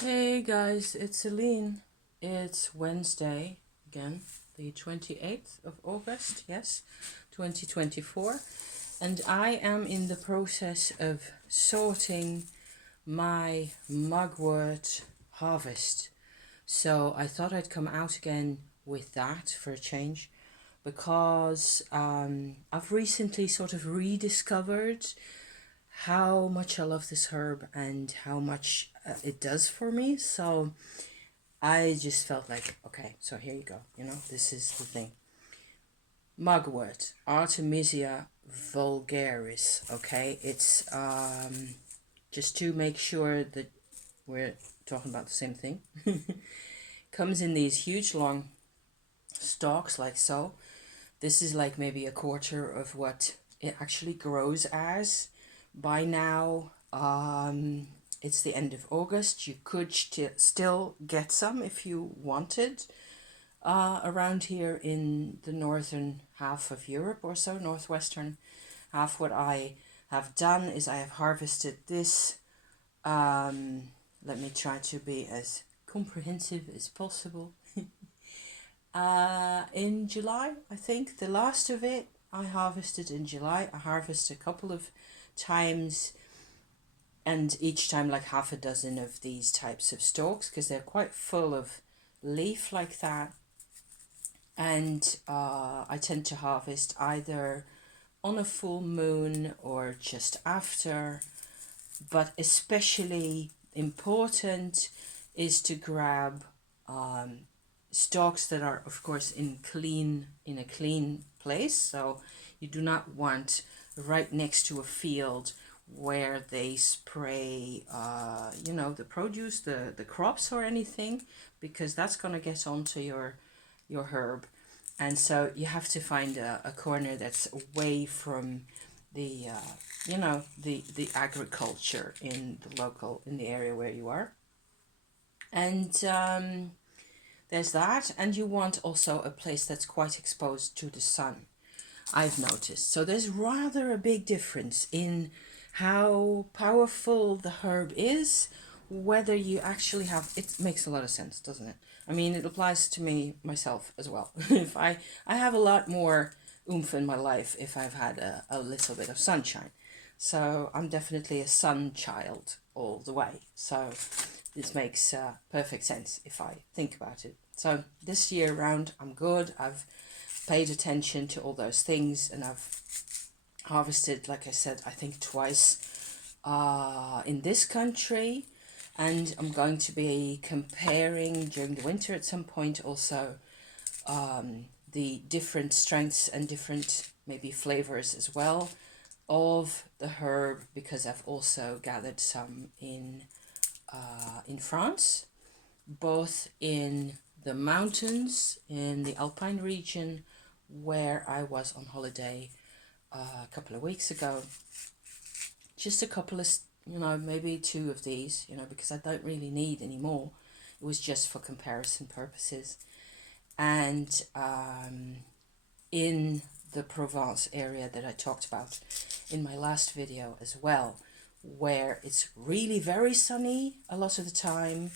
Hey guys, it's Celine. It's Wednesday again, the 28th of August, yes, 2024. And I am in the process of sorting my mugwort harvest. So I thought I'd come out again with that for a change because I've recently sort of rediscovered how much I love this herb and how much it does for me. So I just felt like, okay, so here you go. This is the thing. Mugwort, Artemisia vulgaris. Okay, it's just to make sure that we're talking about the same thing. Comes in these huge long stalks like so. This is like maybe a quarter of what it actually grows as. By now, it's the end of August. You could still get some if you wanted. Around here in the northern half of Europe or so, northwestern half, what I have done is I have harvested this. Let me try to be as comprehensive as possible. In July, I think the last of it I harvested in July. I harvested a couple of times, and each time like half a dozen of these types of stalks because they're quite full of leaf like that. And I tend to harvest either on a full moon or just after, but especially important is to grab stalks that are of course in a clean place. So you do not want right next to a field where they spray the produce, the crops or anything, because that's going to get onto your herb. And so you have to find a corner that's away from the the agriculture in the area where you are. And there's that. And you want also a place that's quite exposed to the sun, I've noticed. So there's rather a big difference in how powerful the herb is, whether you actually have it. Makes a lot of sense, doesn't it? I mean, it applies to me myself as well. If I have a lot more oomph in my life if I've had a little bit of sunshine. So I'm definitely a sun child all the way. So this makes perfect sense if I think about it. So this year round, I'm good. I've paid attention to all those things, and I've harvested, like I said, I think twice in this country. And I'm going to be comparing during the winter at some point also the different strengths and different maybe flavors as well of the herb, because I've also gathered some in France, both in the mountains in the Alpine region where I was on holiday a couple of weeks ago. Just a couple of, maybe two of these, because I don't really need any more. It was just for comparison purposes. And in the Provence area that I talked about in my last video as well, where it's really very sunny a lot of the time,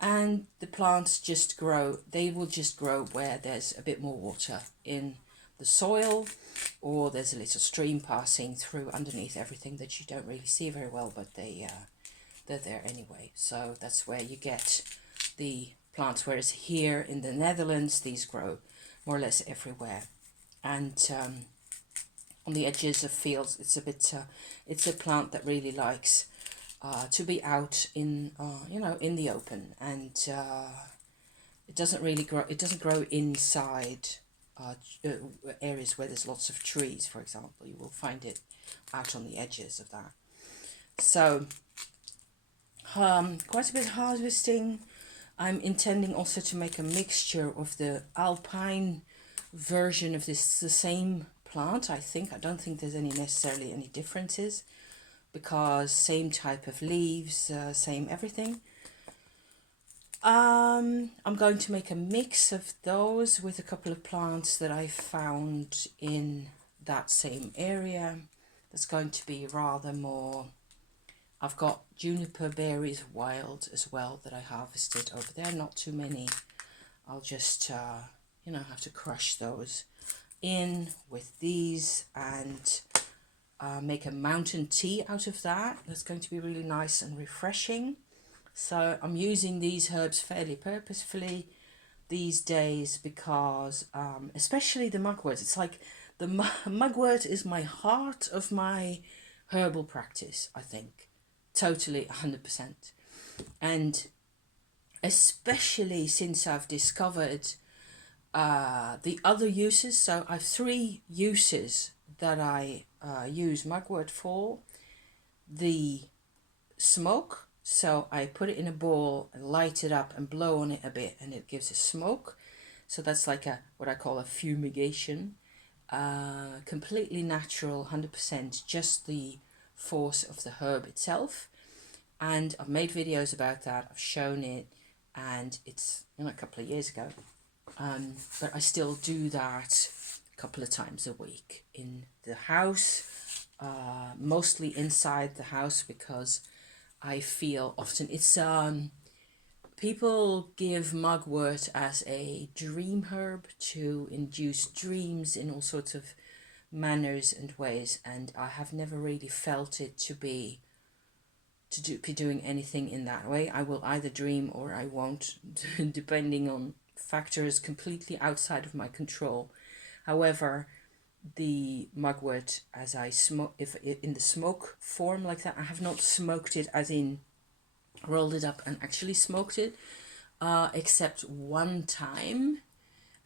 and the plants just grow. They will just grow where there's a bit more water in the soil, or there's a little stream passing through underneath everything that you don't really see very well, but they're there anyway. So that's where you get the plants, whereas here in the Netherlands these grow more or less everywhere. And on the edges of fields, it's a plant that really likes to be out in in the open, and it doesn't really grow. It doesn't grow inside areas where there's lots of trees, for example. You will find it out on the edges of that. So quite a bit of harvesting. I'm intending also to make a mixture of the alpine version of this, the same plant. I don't think there's necessarily any differences, because same type of leaves, same everything. I'm going to make a mix of those with a couple of plants that I found in that same area. That's going to be rather more I've got juniper berries wild as well that I harvested over there. Not too many. I'll just, you know, have to crush those in with these and make a mountain tea out of that. That's going to be really nice and refreshing. So I'm using these herbs fairly purposefully these days because especially the mugwort, it's like the mugwort is my heart of my herbal practice, I think. Totally 100%. And especially since I've discovered the other uses. So I've 3 uses that I use mugwort for. The smoke, so I put it in a bowl and light it up and blow on it a bit and it gives a smoke. So that's like a what I call a fumigation. Completely natural, 100%, just the force of the herb itself. And I've made videos about that, I've shown it, and it's, you know, a couple of years ago. But I still do that a couple of times a week in the house, mostly inside the house, because I feel often it's people give mugwort as a dream herb to induce dreams in all sorts of manners and ways, and I have never really felt it to be doing anything in that way. I will either dream or I won't, depending on factors completely outside of my control. However, the mugwort, as I smoke, if in the smoke form like that, I have not smoked it as in rolled it up and actually smoked it, except one time,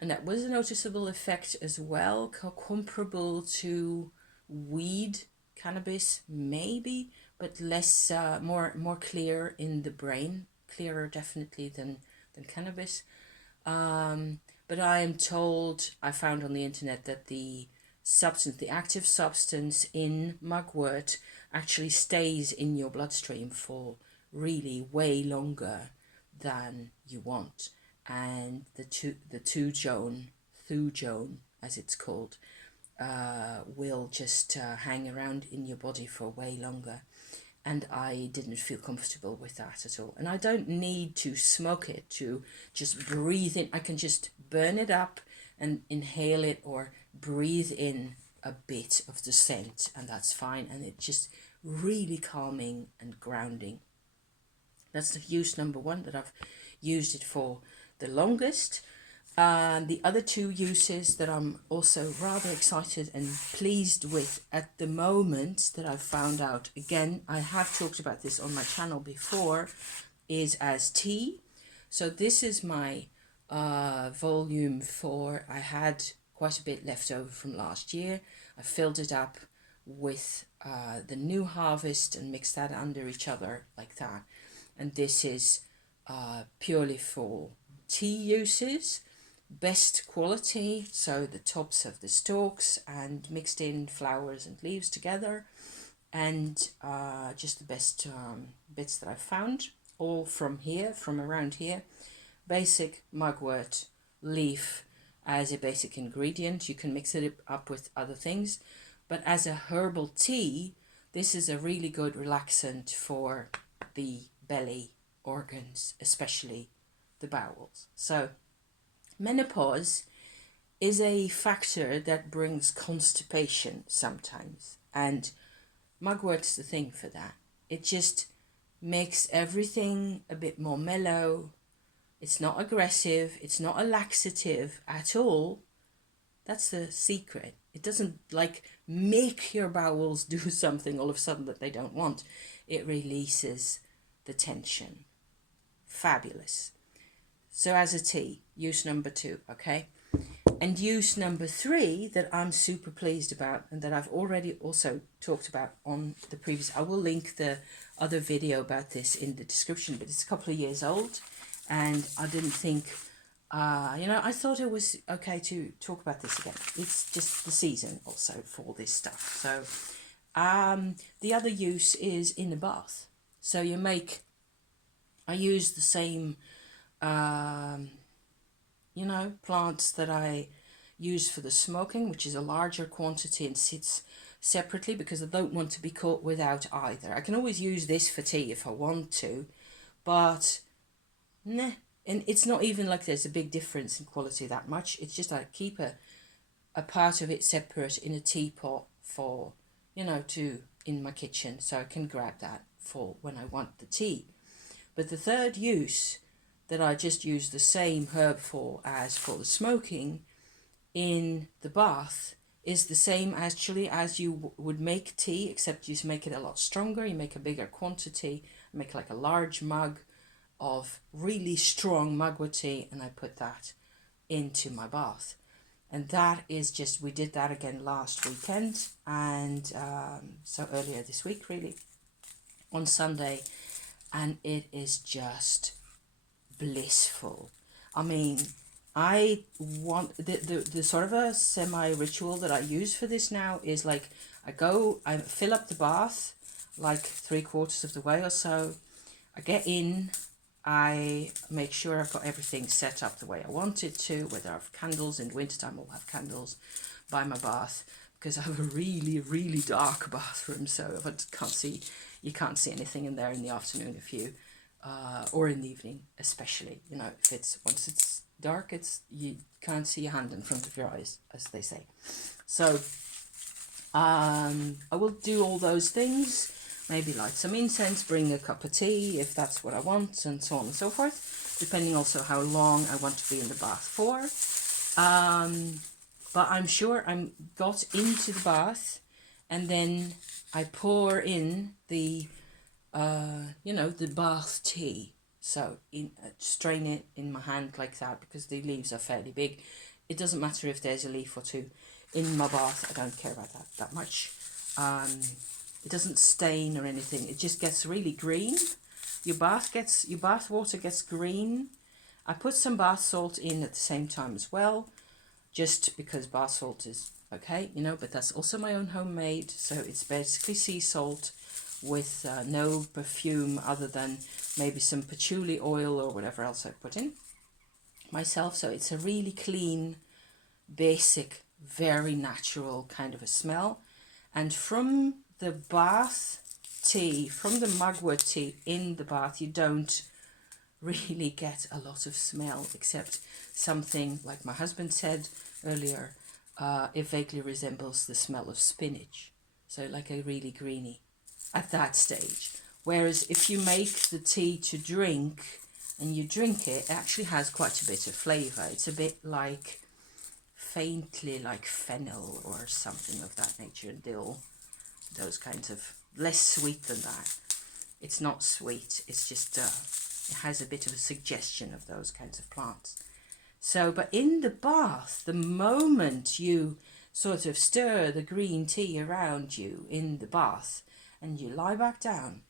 and that was a noticeable effect as well, comparable to weed cannabis maybe, but less more clear in the brain, clearer definitely than cannabis. But I am told, I found on the internet, that the substance, the active substance in mugwort actually stays in your bloodstream for really way longer than you want, and the thujone as it's called, will just hang around in your body for way longer, and I didn't feel comfortable with that at all. And I don't need to smoke it to just breathe in. I can just burn it up and inhale it, or breathe in a bit of the scent, and that's fine, and it's just really calming and grounding. That's the use number 1 that I've used it for the longest. The other 2 uses that I'm also rather excited and pleased with at the moment that I've found out, again, I have talked about this on my channel before, is as tea. So this is my volume 4. I had quite a bit left over from last year. I filled it up with the new harvest and mixed that under each other like that. And this is purely for tea uses. Best quality, so the tops of the stalks and mixed in flowers and leaves together, and just the best bits that I've found, all from around here. Basic mugwort leaf as a basic ingredient. You can mix it up with other things, but as a herbal tea, this is a really good relaxant for the belly organs, especially the bowels. So menopause is a factor that brings constipation sometimes, and mugwort's the thing for that. It just makes everything a bit more mellow. It's not aggressive, it's not a laxative at all. That's the secret. It doesn't like make your bowels do something all of a sudden that they don't want. It releases the tension. Fabulous. So as a tea, use number 2, okay? And use number 3 that I'm super pleased about, and that I've already also talked about on the previous, I will link the other video about this in the description, but it's a couple of years old, and I didn't think, I thought it was okay to talk about this again. It's just the season also for this stuff. So the other use is in a bath. So I use the same plants that I use for the smoking, which is a larger quantity and sits separately because I don't want to be caught without either. I can always use this for tea if I want to, but nah. And it's not even like there's a big difference in quality that much. It's just I keep a part of it separate in a teapot for, to in my kitchen, so I can grab that for when I want the tea. But the third use that I just use the same herb for as for the smoking in the bath is the same actually as you would make tea, except you make it a lot stronger. You make a bigger quantity, make like a large mug of really strong mugwort tea, and I put that into my bath. And that is just, we did that again last weekend, and so earlier this week really, on Sunday, and it is just blissful. I mean, I want the sort of a semi-ritual that I use for this now is like, I fill up the bath like 3/4 of the way or so. I get in, I make sure I've got everything set up the way I want it to, whether I have candles. In wintertime I'll have candles by my bath because I have a really, really dark bathroom, so if you can't see anything in there in the afternoon if you or in the evening especially. If it's once it's dark, you can't see a hand in front of your eyes, as they say. So I will do all those things, maybe light some incense, bring a cup of tea if that's what I want, and so on and so forth, depending also how long I want to be in the bath for. But I'm sure I got into the bath, and then I pour in the the bath tea. So strain it in my hand like that, because the leaves are fairly big. It doesn't matter if there's a leaf or two in my bath. I don't care about that much. It doesn't stain or anything. It just gets really green. Your bath water gets green. I put some bath salt in at the same time as well, just because bath salt is okay, but that's also my own homemade. So it's basically sea salt with no perfume other than maybe some patchouli oil or whatever else I put in myself. So it's a really clean, basic, very natural kind of a smell. And from the bath tea, from the mugwort tea in the bath, you don't really get a lot of smell, except something like my husband said earlier, it vaguely resembles the smell of spinach. So like a really greeny at that stage. Whereas if you make the tea to drink and you drink it, it actually has quite a bit of flavour. It's a bit like, faintly like fennel or something of that nature, dill, those kinds of, less sweet than that. It's not sweet, it's just, it has a bit of a suggestion of those kinds of plants. So, but in the bath, the moment you sort of stir the green tea around you in the bath and you lie back down,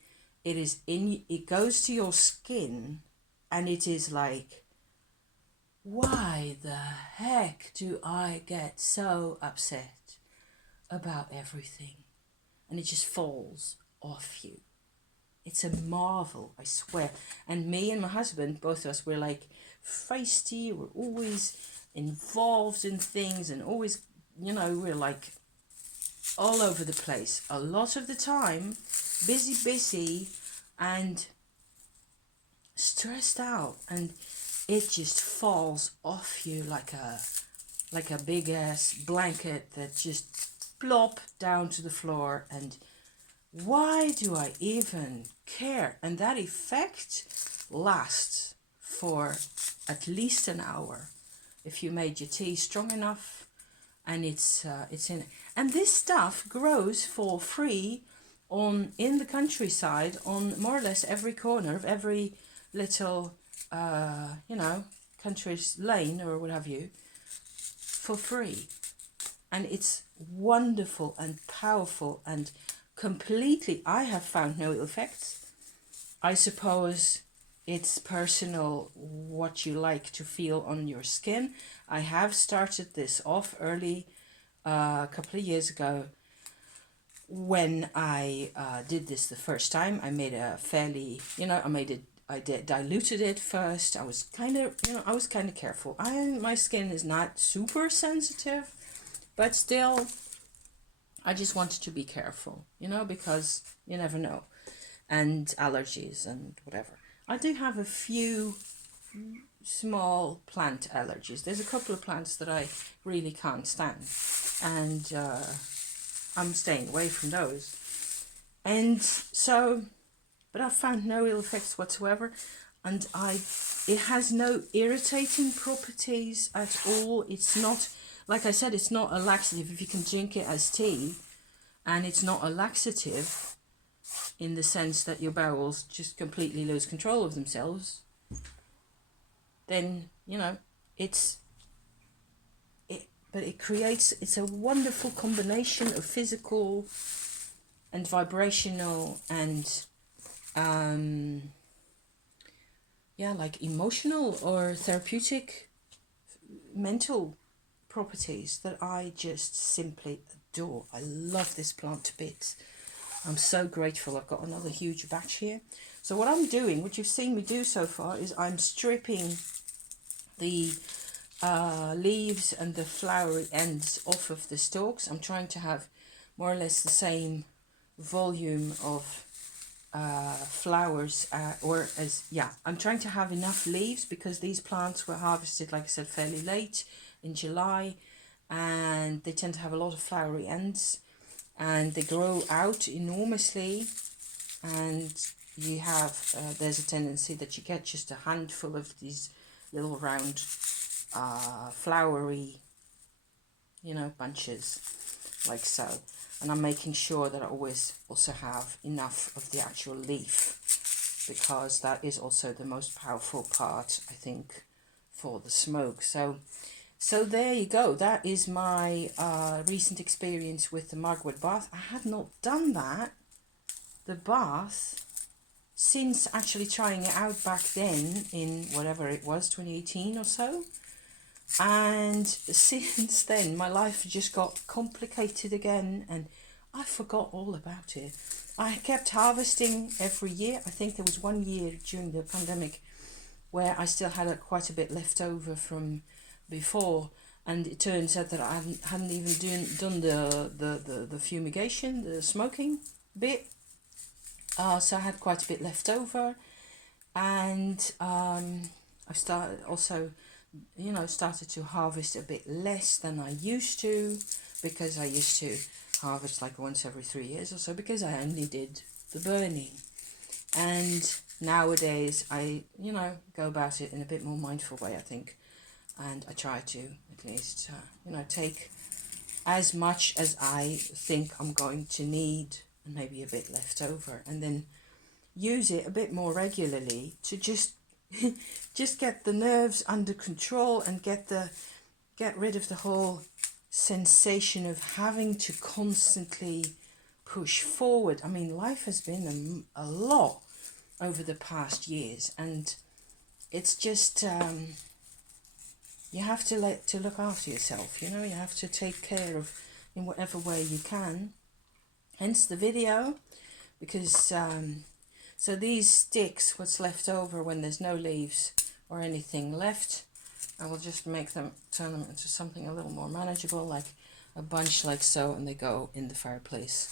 it goes to your skin, and it is like, why the heck do I get so upset about everything? And it just falls off you. It's a marvel, I swear. And me and my husband, both of us, we're like feisty. We're always involved in things, and always, we're like all over the place. A lot of the time, busy, and stressed out, and it just falls off you like a big ass blanket that just plop down to the floor. And why do I even care? And that effect lasts for at least an hour if you made your tea strong enough, and it's in it. And this stuff grows for free in the countryside, on more or less every corner of every little country lane or what have you, for free. And it's wonderful and powerful, and completely, I have found no effects. I suppose it's personal what you like to feel on your skin. I have started this off early a couple of years ago. When I did this the first time, I made a fairly, diluted it first. I was kind of careful. My skin is not super sensitive, but still, I just wanted to be careful, you know, because you never know. And allergies and whatever. I do have a few small plant allergies. There's a couple of plants that I really can't stand. And I'm staying away from those. And so, but I've found no ill effects whatsoever. And it has no irritating properties at all. It's not, like I said, it's not a laxative if you can drink it as tea. And it's not a laxative in the sense that your bowels just completely lose control of themselves. Then, you know, but it creates, it's a wonderful combination of physical and vibrational and like emotional or therapeutic mental properties that I just simply adore. I love this plant to bits. I'm so grateful. I've got another huge batch here. So what I'm doing, what you've seen me do so far, is I'm stripping the leaves and the flowery ends off of the stalks. I'm trying to have more or less the same volume of flowers, I'm trying to have enough leaves because these plants were harvested, like I said, fairly late in July, and they tend to have a lot of flowery ends, and they grow out enormously, and you have there's a tendency that you get just a handful of these little round flowery, you know, bunches like so. And I'm making sure that I always also have enough of the actual leaf, because that is also the most powerful part, I think, for the smoke. So there you go. That is my recent experience with the Mugwort bath. I had not done the bath, since actually trying it out back then in whatever it was, 2018 or so. And since then, my life just got complicated again, and I forgot all about it. I kept harvesting every year. I think there was one year during the pandemic where I still had quite a bit left over from before, and it turns out that I hadn't even done the fumigation, the smoking bit. So I had quite a bit left over, and I started to harvest a bit less than I used to, because I used to harvest like once every 3 years or so, because I only did the burning. And nowadays I, go about it in a bit more mindful way, I think. And I try to at least, take as much as I think I'm going to need, and maybe a bit left over, and then use it a bit more regularly to just get the nerves under control and get rid of the whole sensation of having to constantly push forward. I mean, life has been a lot over the past years, and it's just you have to look after yourself. You have to take care of in whatever way you can. Hence the video, because so these sticks, what's left over when there's no leaves or anything left, I will just turn them into something a little more manageable, like a bunch like so, and they go in the fireplace.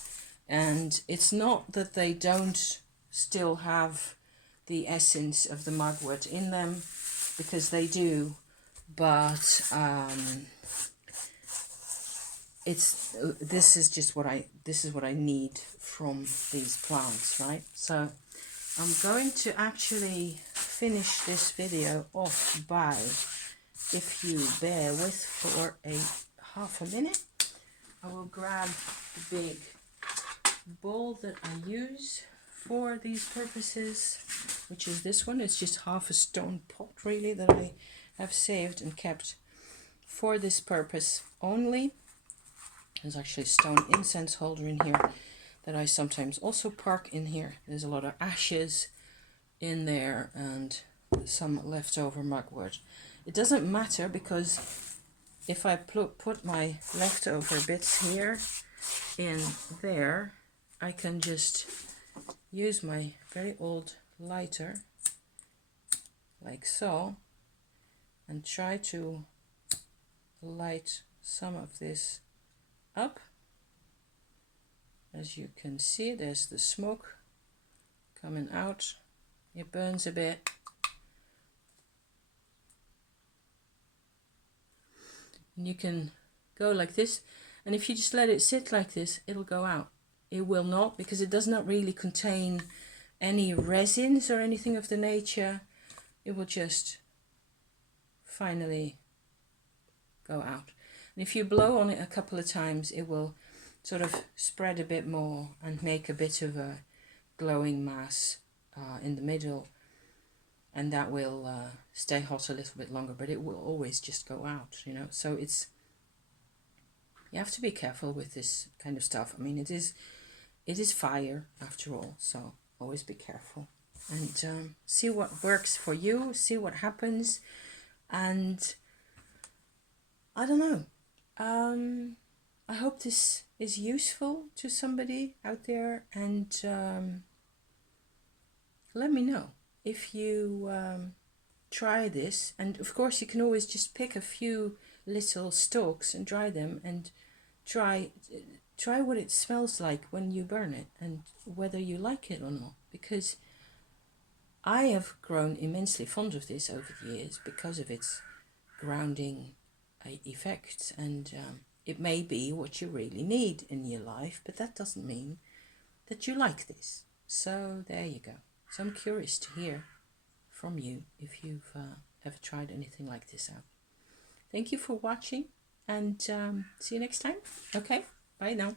And it's not that they don't still have the essence of the mugwort in them, because they do, but this is what I need from these plants, right? So I'm going to actually finish this video off by, if you bear with for half a minute, I will grab the big bowl that I use for these purposes, which is this one. It's just half a stone pot, really, that I have saved and kept for this purpose only. There's actually a stone incense holder in here that I sometimes also park in here. There's a lot of ashes in there and some leftover mugwort. It doesn't matter, because if I put my leftover bits here in there, I can just use my very old lighter like so and try to light some of this up, As you can see, there's the smoke coming out. It burns a bit. And you can go like this, and if you just let it sit like this, it'll go out. It will not, because it does not really contain any resins or anything of the nature. It will just finally go out. And if you blow on it a couple of times, it will sort of spread a bit more and make a bit of a glowing mass in the middle, and that will stay hot a little bit longer, but it will always just go out, you know. So it's, you have to be careful with this kind of stuff. I mean, it is fire after all, so always be careful and see what works for you, see what happens. And I don't know, I hope this is useful to somebody out there, and let me know if you try this. And of course you can always just pick a few little stalks and dry them, and try what it smells like when you burn it and whether you like it or not, because I have grown immensely fond of this over the years because of its grounding effects, and it may be what you really need in your life, but that doesn't mean that you like this. So there you go. So I'm curious to hear from you if you've ever tried anything like this out. Thank you for watching, and see you next time. Okay, bye now.